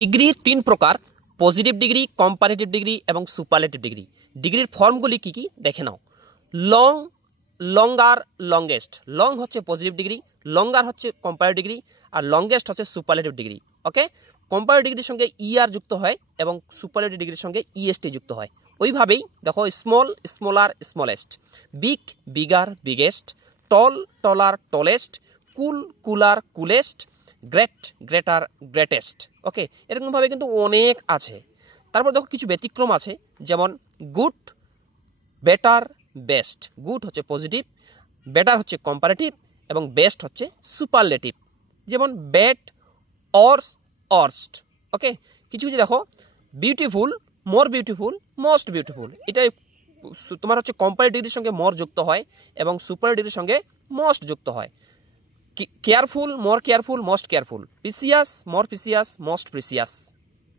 Degree তিন প্রকার, positive degree, comparative degree এবং সুপারলেটিভ ডিগ্রি। ডিগ্রির ফর্মগুলি কি কি দেখে নাও। লং, লঙ্গার, লংগেস্ট। লং হচ্ছে পজিটিভ ডিগ্রি, লঙ্গার হচ্ছে কম্পারেটিভ ডিগ্রি, আর লংগেস্ট হচ্ছে সুপারলেটিভ ডিগ্রি। ওকে, কম্পারেটিভ ডিগ্রির সঙ্গে ইআর যুক্ত হয় এবং সুপারলেটিভ ডিগ্রির সঙ্গে ইএসটি যুক্ত হয়। ওইভাবেই দেখো, small, smaller, smallest, big, bigger, biggest, tall, taller, tallest, cool, cooler, coolest, great, greater, greatest. Okay, এরকমভাবে কিন্তু অনেক আছে। তারপর দেখো কিছু ব্যতিক্রম আছে, যেমন গুড, বেটার, বেস্ট। গুড হচ্ছে পজিটিভ, বেটার হচ্ছে কম্পারেটিভ এবং বেস্ট হচ্ছে সুপারলেটিভ। যেমন বেড, অর্স, অর্স্ট। ওকে, কিছু কিছু দেখো, beautiful, more beautiful, most beautiful. এটাই তোমার হচ্ছে কম্পারেটিভ ডিগ্রির সঙ্গে মোর যুক্ত হয় এবং সুপারলেটিভ ডিগ্রির সঙ্গে মোস্ট যুক্ত হয়। Careful, more careful, most careful. Precious, মোর প্রিসিয়াস, মোস্ট প্রিসিয়াস।